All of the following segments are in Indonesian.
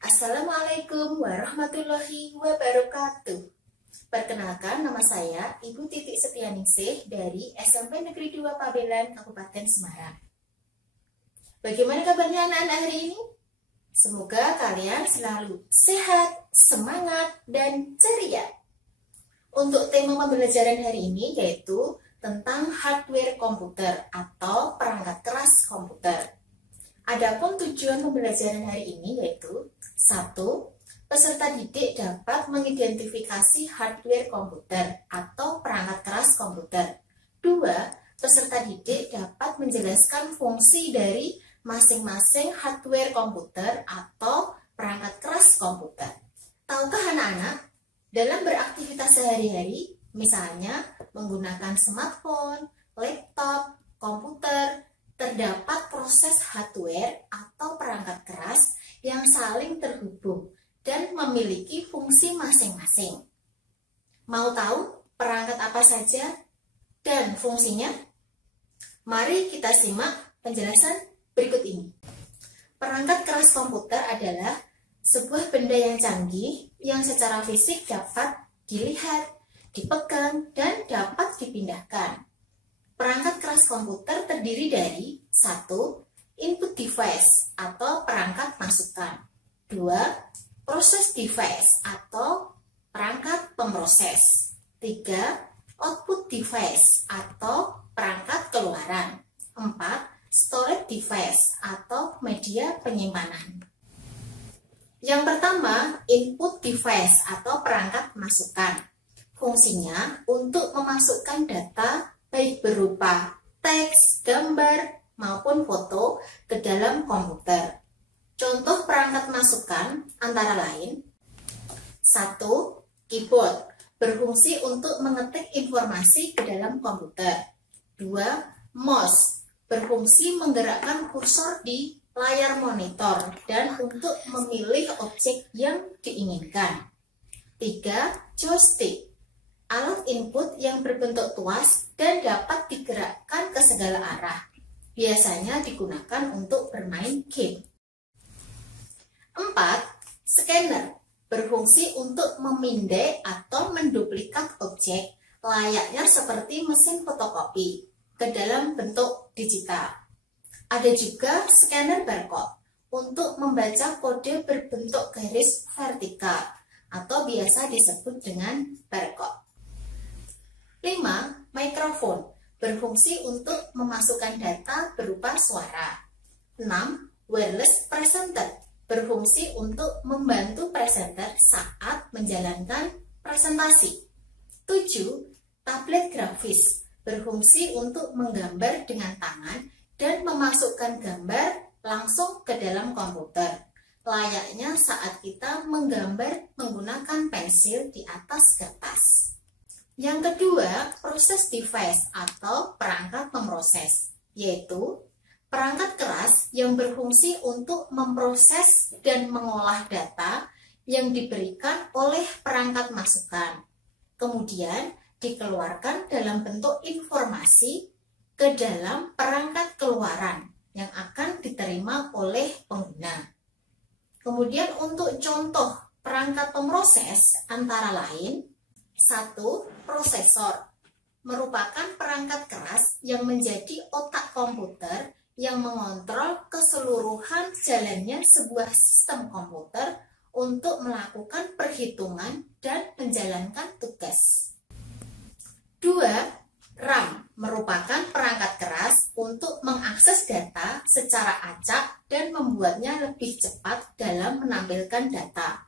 Assalamualaikum warahmatullahi wabarakatuh. Perkenalkan, nama saya Ibu Titik Setianingsih dari SMP Negeri 2 Pabelan, Kabupaten Semarang. Bagaimana kabarnya anak-anak hari ini? Semoga kalian selalu sehat, semangat, dan ceria. Untuk tema pembelajaran hari ini yaitu tentang hardware komputer atau perangkat keras komputer. Adapun tujuan pembelajaran hari ini yaitu 1. Peserta didik dapat mengidentifikasi hardware komputer atau perangkat keras komputer. 2. Peserta didik dapat menjelaskan fungsi dari masing-masing hardware komputer atau perangkat keras komputer. Tahukah anak-anak, dalam beraktivitas sehari-hari, misalnya menggunakan smartphone, laptop, komputer, terdapat proses hardware atau perangkat keras yang saling terhubung dan memiliki fungsi masing-masing. Mau tahu perangkat apa saja dan fungsinya? Mari kita simak penjelasan berikut ini. Perangkat keras komputer adalah sebuah benda yang canggih yang secara fisik dapat dilihat, dipegang, dan dapat dipindahkan. Perangkat keras komputer terdiri dari 1. Input device atau perangkat masukan. 2. Process device atau perangkat pemroses. 3. Output device atau perangkat keluaran. 4. Storage device atau media penyimpanan. Yang pertama, input device atau perangkat masukan. Fungsinya untuk memasukkan data baik berupa teks, gambar, maupun foto ke dalam komputer. Contoh perangkat masukan antara lain 1. Keyboard, berfungsi untuk mengetik informasi ke dalam komputer. 2. Mouse, berfungsi menggerakkan kursor di layar monitor dan untuk memilih objek yang diinginkan. 3. Joystick, alat input yang berbentuk tuas dan dapat digerakkan ke segala arah. Biasanya digunakan untuk bermain game. 4. Scanner, berfungsi untuk memindai atau menduplikat objek layaknya seperti mesin fotokopi ke dalam bentuk digital. Ada juga scanner barcode untuk membaca kode berbentuk garis vertikal atau biasa disebut dengan barcode. 5. Mikrofon, berfungsi untuk memasukkan data berupa suara. 6. Wireless presenter, berfungsi untuk membantu presenter saat menjalankan presentasi. 7. Tablet grafis, berfungsi untuk menggambar dengan tangan dan memasukkan gambar langsung ke dalam komputer, layaknya saat kita menggambar menggunakan pensil di atas kertas. Yang kedua, process device atau perangkat pemroses, yaitu perangkat keras yang berfungsi untuk memproses dan mengolah data yang diberikan oleh perangkat masukan, kemudian dikeluarkan dalam bentuk informasi ke dalam perangkat keluaran yang akan diterima oleh pengguna. Kemudian untuk contoh perangkat pemroses antara lain 1. Prosesor, merupakan perangkat keras yang menjadi otak komputer yang mengontrol keseluruhan jalannya sebuah sistem komputer untuk melakukan perhitungan dan menjalankan tugas. 2. RAM, merupakan perangkat keras untuk mengakses data secara acak dan membuatnya lebih cepat dalam menampilkan data.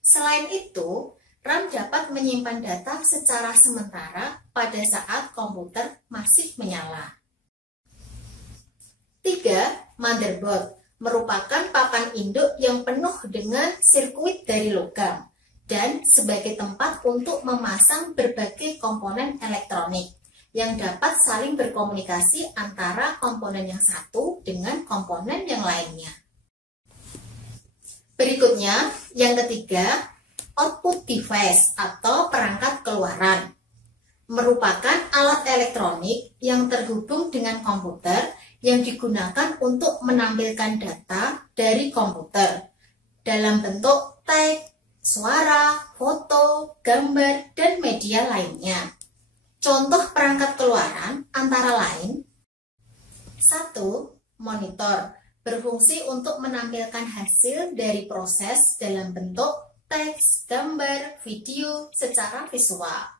Selain itu, RAM dapat menyimpan data secara sementara pada saat komputer masih menyala. 3. Motherboard, merupakan papan induk yang penuh dengan sirkuit dari logam dan sebagai tempat untuk memasang berbagai komponen elektronik yang dapat saling berkomunikasi antara komponen yang satu dengan komponen yang lainnya. Berikutnya, yang ketiga, output device atau perangkat keluaran, merupakan alat elektronik yang terhubung dengan komputer yang digunakan untuk menampilkan data dari komputer dalam bentuk teks, suara, foto, gambar, dan media lainnya. Contoh perangkat keluaran antara lain: 1. Monitor, berfungsi untuk menampilkan hasil dari proses dalam bentuk teks, gambar, video secara visual.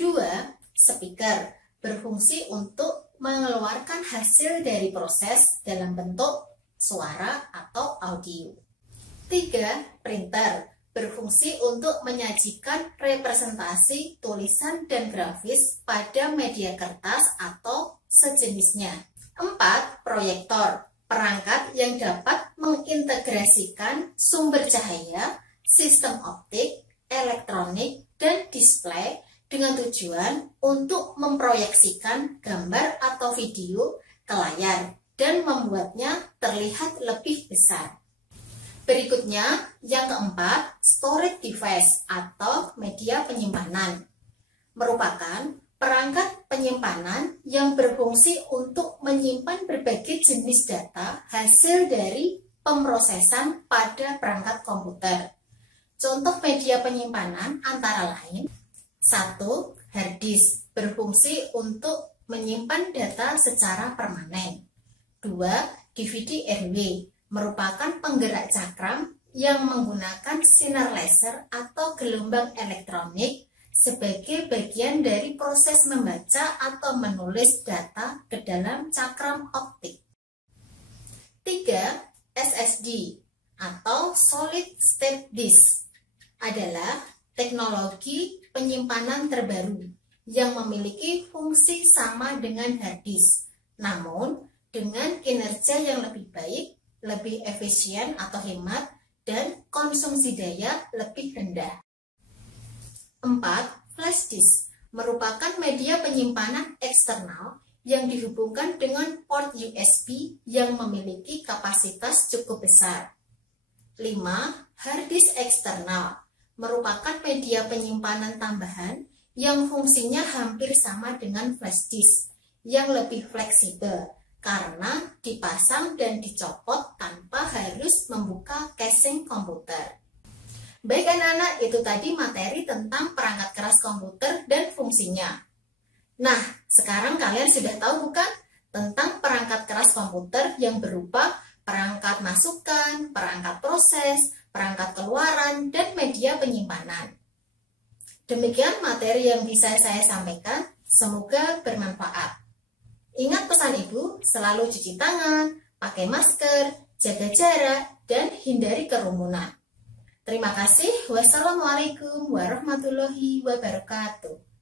2. Speaker, berfungsi untuk mengeluarkan hasil dari proses dalam bentuk suara atau audio. 3. Printer, berfungsi untuk menyajikan representasi tulisan dan grafis pada media kertas atau sejenisnya. 4. Proyektor, perangkat yang dapat mengintegrasikan sumber cahaya, sistem optik, elektronik, dan display dengan tujuan untuk memproyeksikan gambar atau video ke layar dan membuatnya terlihat lebih besar. Berikutnya, yang keempat, storage device atau media penyimpanan. Merupakan perangkat penyimpanan yang berfungsi untuk menyimpan berbagai jenis data hasil dari pemrosesan pada perangkat komputer. Contoh media penyimpanan antara lain: 1. Hard disk, berfungsi untuk menyimpan data secara permanen. 2. DVD RW, merupakan penggerak cakram yang menggunakan sinar laser atau gelombang elektronik sebagai bagian dari proses membaca atau menulis data ke dalam cakram optik. 3. SSD atau Solid State Disk adalah teknologi penyimpanan terbaru yang memiliki fungsi sama dengan hard disk, namun dengan kinerja yang lebih baik, lebih efisien atau hemat, dan konsumsi daya lebih rendah. 4. Flash disk merupakan media penyimpanan eksternal yang dihubungkan dengan port USB yang memiliki kapasitas cukup besar. 5. Hard disk eksternal merupakan media penyimpanan tambahan yang fungsinya hampir sama dengan flash disk, yang lebih fleksibel karena dipasang dan dicopot tanpa harus membuka casing komputer. Baik anak-anak, itu tadi materi tentang perangkat keras komputer dan fungsinya. Nah, sekarang kalian sudah tahu bukan tentang perangkat keras komputer yang berupa perangkat masukan, perangkat proses, perangkat keluaran, dan media penyimpanan. Demikian materi yang bisa saya sampaikan, semoga bermanfaat. Ingat pesan Ibu, selalu cuci tangan, pakai masker, jaga jarak, dan hindari kerumunan. Terima kasih. Wassalamualaikum warahmatullahi wabarakatuh.